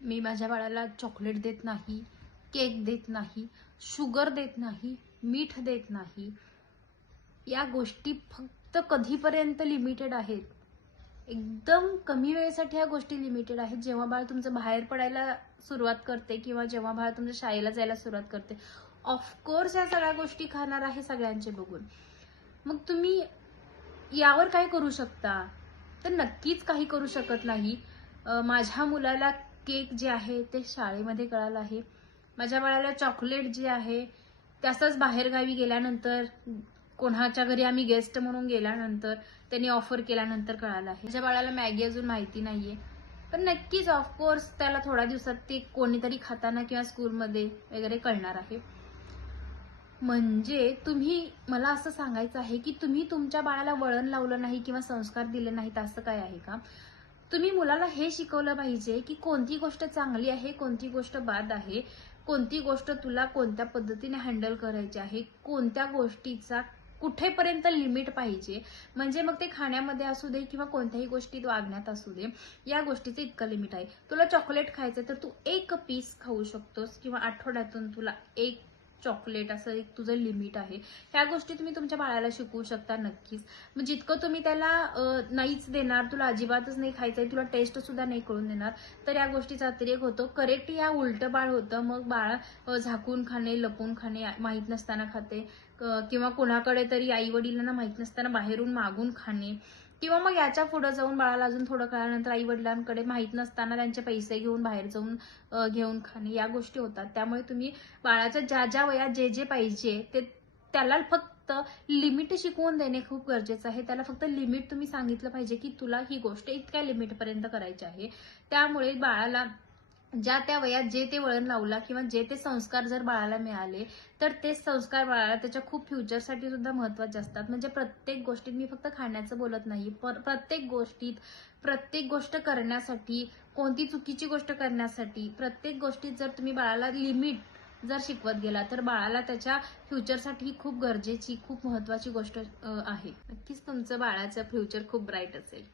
मी माझ्या बाळाला चॉकलेट देत नाही, केक देत नाही, शुगर देत नाही, मीठ देत नाही. या गोष्टी फक्त कधीपर्यंत लिमिटेड आहेत. एकदम कमी वेळेसाठी ह्या गोष्टी लिमिटेड आहेत. जेव्हा बाळ तुमचं बाहेर पडायला सुरुवात करते किंवा जेव्हा बाळ तुमच्या शाळेला जायला सुरुवात करते, ऑफकोर्स या सगळ्या गोष्टी खाणार आहे सगळ्यांचे बघून. मग तुम्ही यावर काय करू शकता? तर नक्कीच काही करू शकत नाही. माझ्या मुलाला केक जे आहे ते शाळेमध्ये कळालं आहे. माझ्या बाळाला चॉकलेट जे आहे त्याचाच बाहेरगावी गेल्यानंतर, कोणाच्या घरी आम्ही गेस्ट म्हणून गेल्यानंतर, त्यांनी ऑफर केल्यानंतर कळालं आहे. माझ्या बाळाला मॅगी अजून माहिती नाहीये, पण नक्कीच ऑफकोर्स त्याला थोड्या दिवसात ते कोणीतरी खाताना किंवा स्कूलमध्ये वगैरे कळणार आहे. म्हणजे तुम्ही, मला असं सांगायचं आहे की तुम्ही तुमच्या बाळाला वळण लावलं नाही किंवा संस्कार दिले नाहीत असं काय आहे का? तुम्ही मुलाला हे शिकवलं पाहिजे की कोणती गोष्ट चांगली आहे, कोणती गोष्ट बाद आहे, कोणती गोष्ट तुला कोणत्या पद्धतीने हँडल करायची आहे, कोणत्या गोष्टीचा कुठेपर्यंत लिमिट पाहिजे. म्हणजे मग ते खाण्यामध्ये असू दे किंवा कोणत्याही गोष्टीत वागण्यात असू दे, या गोष्टीचं इतकं लिमिट आहे. तुला चॉकलेट खायचं तर तू एक पीस खाऊ शकतोस किंवा आठवड्यातून तुला एक चॉकलेट, असं एक तुझं लिमिट आहे. ह्या गोष्टी तुम्ही तुमच्या बाळाला शिकवू शकता नक्कीच. मग जितकं तुम्ही त्याला नाहीच देणार, तुला अजिबातच नाही खायचंय, तुला टेस्ट सुद्धा नाही कळून देणार, तर या गोष्टीचा अतिरेक होतो. करेक्ट या उलट बाळ होतं. मग बाळ झाकून खाणे, लपून खाणे, माहीत नसताना खाते, किंवा कोणाकडे तरी आई वडिलांना माहीत नसताना बाहेरून मागून खाणे, किंवा मग याच्या पुढे जाऊन बाळाला अजून थोडं काळानंतर आई वडिलांकडे माहीत नसताना त्यांचे पैसे घेऊन बाहेर जाऊन घेऊन खाणे, या गोष्टी होतात. त्यामुळे तुम्ही बाळाच्या ज्या ज्या वयात जे जे पाहिजे ते त्याला फक्त लिमिट शिकवून देणे खूप गरजेचं आहे. त्याला फक्त लिमिट तुम्ही सांगितलं पाहिजे की तुला ही गोष्ट इतक्या लिमिटपर्यंत करायची आहे. त्यामुळे बाळाला ज्या त्या वयात जे ते वळण लावला किंवा जे ते संस्कार जर बाळाला मिळाले, तर ते संस्कार बाळाला त्याच्या खूप फ्युचरसाठी सुद्धा महत्त्वाचे असतात. म्हणजे प्रत्येक गोष्टीत, मी फक्त खाण्याचं बोलत नाही, प्रत्येक गोष्टीत, प्रत्येक गोष्ट करण्यासाठी, कोणती चुकीची गोष्ट करण्यासाठी, प्रत्येक गोष्टीत जर तुम्ही बाळाला लिमिट जर शिकवत गेला तर बाळाला त्याच्या फ्युचरसाठी खूप गरजेची, खूप महत्त्वाची गोष्ट आहे. नक्कीच तुमचं बाळाचं फ्युचर खूप ब्राईट असेल.